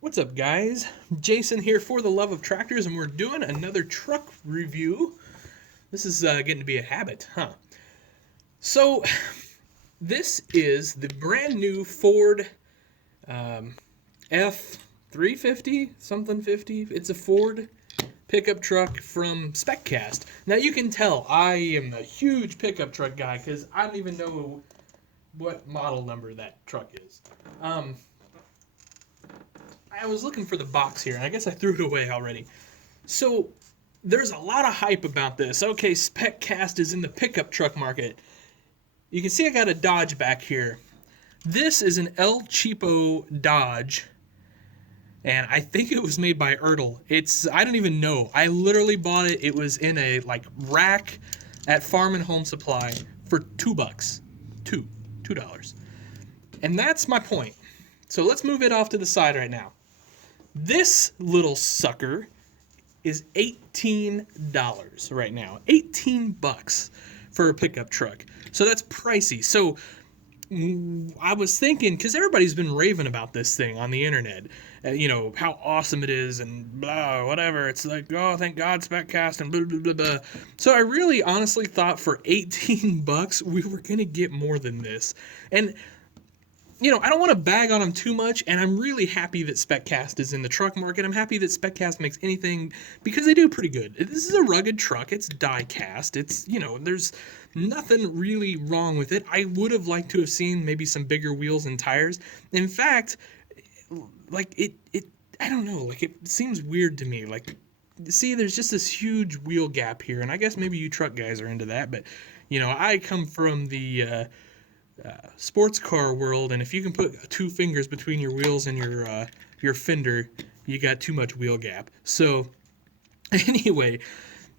What's up, guys? Jason here for the Love of Tractors, and we're doing another truck review. This is getting to be a habit, huh? So, this is the brand new Ford F350, something 50. It's a Ford pickup truck from SpecCast. Now, you can tell I am a huge pickup truck guy because I don't even know what model number that truck is. I was looking for the box here, and I guess I threw it away already. So, there's a lot of hype about this. Okay, SpecCast is in the pickup truck market. You can see I got a Dodge back here. This is an El Cheapo Dodge, and I think it was made by Ertl. I don't even know. I literally bought it. It was in a rack at Farm and Home Supply for $2. $2. And that's my point. So let's move it off to the side right now. This little sucker is $18 right now. $18 for a pickup truck. So that's pricey. So I was thinking, because everybody's been raving about this thing on the internet, how awesome it is and blah, whatever. It's like, oh, thank God, SpecCast and blah, blah, blah, blah. So I really honestly thought for $18 we were going to get more than this. And I don't want to bag on them too much, and I'm really happy that SpecCast is in the truck market. I'm happy that SpecCast makes anything, because they do pretty good. This is a rugged truck. It's die-cast. It's, there's nothing really wrong with it. I would have liked to have seen maybe some bigger wheels and tires. In fact, I don't know, it seems weird to me. See, there's just this huge wheel gap here, and I guess maybe you truck guys are into that, but, I come from the sports car world, and if you can put two fingers between your wheels and your fender, you got too much wheel gap. So anyway,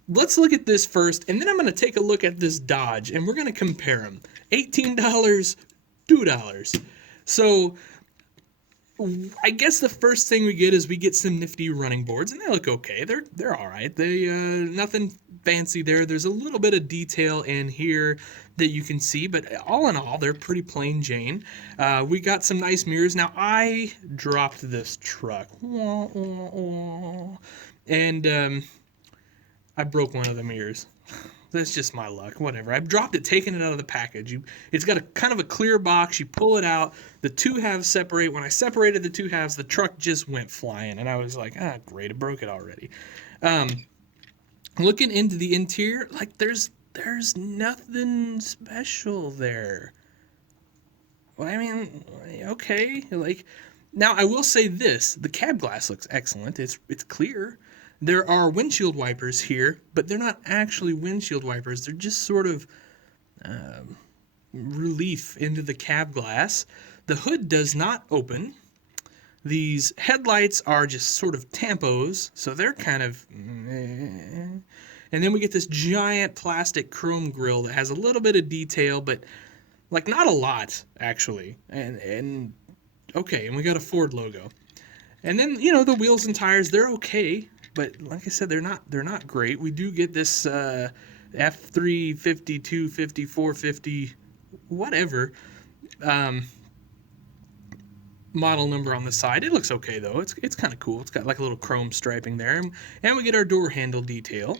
let's look at this first, and then I'm going to take a look at this Dodge, and we're going to compare them. $18, $2. So I guess the first thing we get is we get some nifty running boards, and they look okay. They're all right. They nothing fancy there. There's a little bit of detail in here that you can see, but all in all, they're pretty plain Jane. We got some nice mirrors. Now, I dropped this truck, and I broke one of the mirrors. That's just my luck. Whatever. I've dropped it, taken it out of the package. It's got a kind of a clear box. You pull it out. The two halves separate. When I separated the two halves, the truck just went flying. And I was like, great. I broke it already. Looking into the interior, there's nothing special there. Well, I mean, okay. Now I will say this. The cab glass looks excellent. It's clear. There are windshield wipers here, but they're not actually windshield wipers. They're just sort of relief into the cab glass. The hood does not open. These headlights are just sort of tampos, so they're kind of... And then we get this giant plastic chrome grille that has a little bit of detail, but not a lot, actually. And okay, and we got a Ford logo. And then, the wheels and tires, they're okay. But like I said, they're not great. We do get this F350, 250, 450, whatever model number on the side. It looks okay though. It's kind of cool. It's got a little chrome striping there, and we get our door handle detail.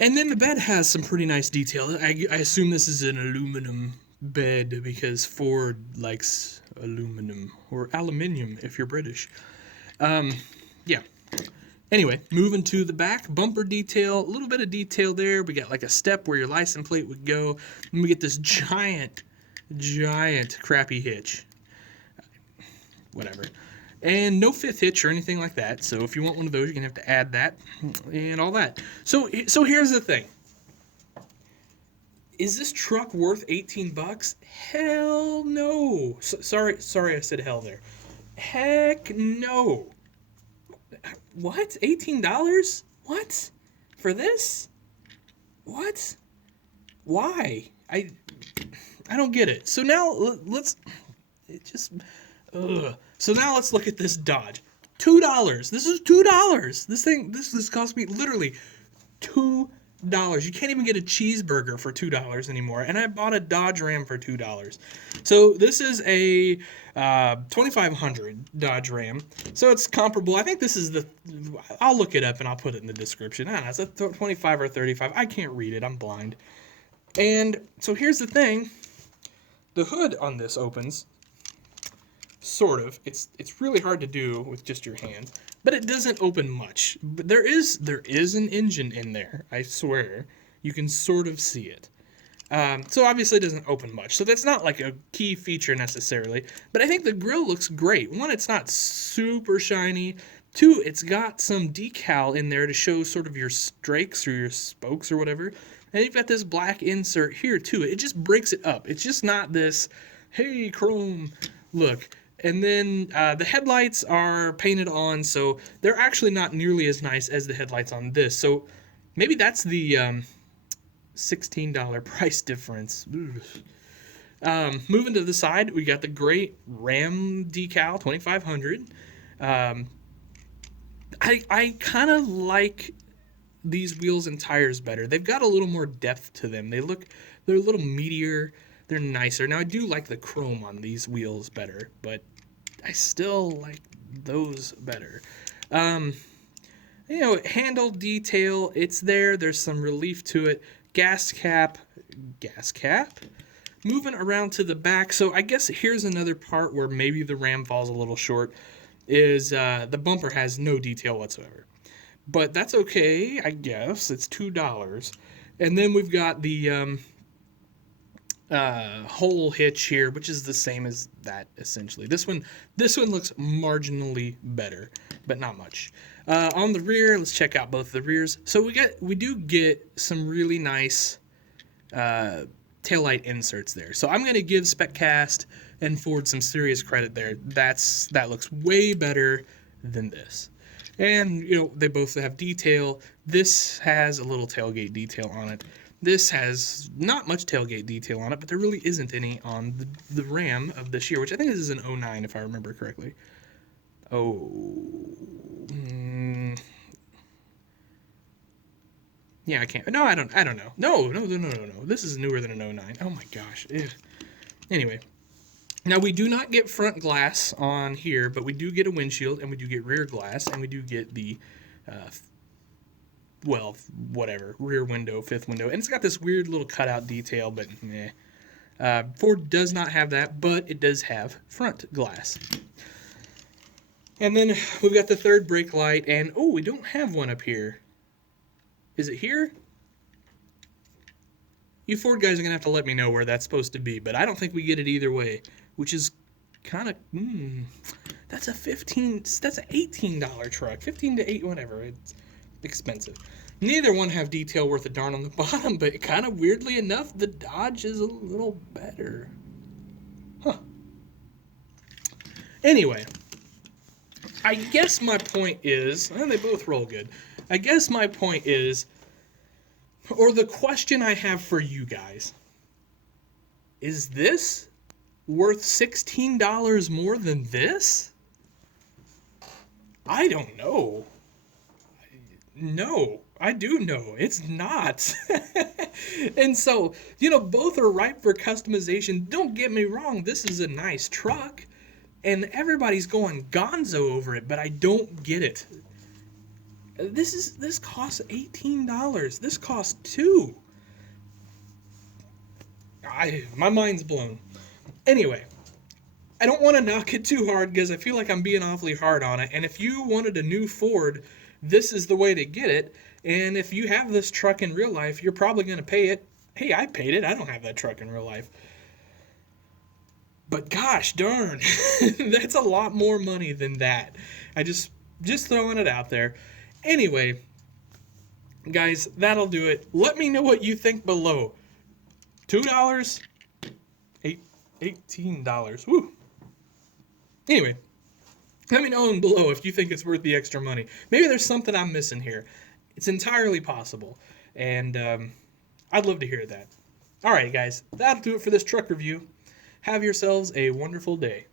And then the bed has some pretty nice detail. I assume this is an aluminum bed because Ford likes aluminum or aluminium if you're British. Yeah. Anyway, moving to the back, bumper detail, a little bit of detail there. We got a step where your license plate would go. And we get this giant crappy hitch. Whatever. And no fifth hitch or anything like that. So if you want one of those, you're going to have to add that and all that. So here's the thing. Is this truck worth $18? Hell no. Sorry I said hell there. Heck no. What? $18? What? For this? What? Why? I don't get it. So now let's So now let's look at this Dodge. $2. This is $2. This cost me literally $2. $2. You can't even get a cheeseburger for $2 anymore. And I bought a Dodge Ram for $2. So this is a 2500 Dodge Ram. So it's comparable. I think this is the, I'll look it up and I'll put it in the description. I don't know, it's a 25 or 35. I can't read it. I'm blind. And so here's the thing. The hood on this opens. Sort of. It's really hard to do with just your hands, but it doesn't open much. But there is an engine in there, I swear. You can sort of see it. So obviously it doesn't open much. So that's not like a key feature necessarily. But I think the grille looks great. One, it's not super shiny. Two, it's got some decal in there to show sort of your strakes or your spokes or whatever. And you've got this black insert here too. It just breaks it up. It's just not this, hey, chrome look. And then the headlights are painted on, so they're actually not nearly as nice as the headlights on this. So maybe that's the $16 price difference. Moving to the side, we got the great Ram decal, 2500. I kind of like these wheels and tires better. They've got a little more depth to them. They're a little meatier. They're nicer. Now, I do like the chrome on these wheels better, but I still like those better. Handle detail, it's there. There's some relief to it. Gas cap. Moving around to the back. So I guess here's another part where maybe the Ram falls a little short, is the bumper has no detail whatsoever. But that's okay, I guess. It's $2. And then we've got the whole hitch here, which is the same as that essentially. This one looks marginally better, but not much. On the rear, let's check out both the rears. So we do get some really nice taillight inserts there. So I'm going to give SpecCast and Ford some serious credit there. That looks way better than this. And they both have detail. This has a little tailgate detail on it. This has not much tailgate detail on it, but there really isn't any on the Ram of this year, which I think this is an 09 if I remember correctly. Yeah, I can't. No, I don't know. No. This is newer than an 09. Oh my gosh. Ew. Anyway. Now, we do not get front glass on here, but we do get a windshield, and we do get rear glass, and we do get the, rear window, fifth window. And it's got this weird little cutout detail, but Ford does not have that, but it does have front glass. And then we've got the third brake light, and, we don't have one up here. Is it here? You Ford guys are going to have to let me know where that's supposed to be, but I don't think we get it either way, which is kind of, that's an $18 truck, 15 to 8, whatever, it's expensive. Neither one have detail worth a darn on the bottom, but kind of weirdly enough, the Dodge is a little better. Huh. Anyway, I guess my point is, and they both roll good, I guess my point is, or the question I have for you guys, is this worth $16 more than this? I don't know. No, I do know. It's not. And so, both are ripe for customization. Don't get me wrong. This is a nice truck, and everybody's going gonzo over it, but I don't get it. This costs $18. This costs $2. My mind's blown. Anyway, I don't want to knock it too hard because I feel like I'm being awfully hard on it. And if you wanted a new Ford, this is the way to get it. And if you have this truck in real life, you're probably going to pay it. Hey, I paid it. I don't have that truck in real life. But gosh darn, that's a lot more money than that. I just throwing it out there. Anyway, guys, that'll do it. Let me know what you think below. $2? $18. Woo. Anyway, let me know below if you think it's worth the extra money. Maybe there's something I'm missing here. It's entirely possible. And I'd love to hear that. All right, guys, that'll do it for this truck review. Have yourselves a wonderful day.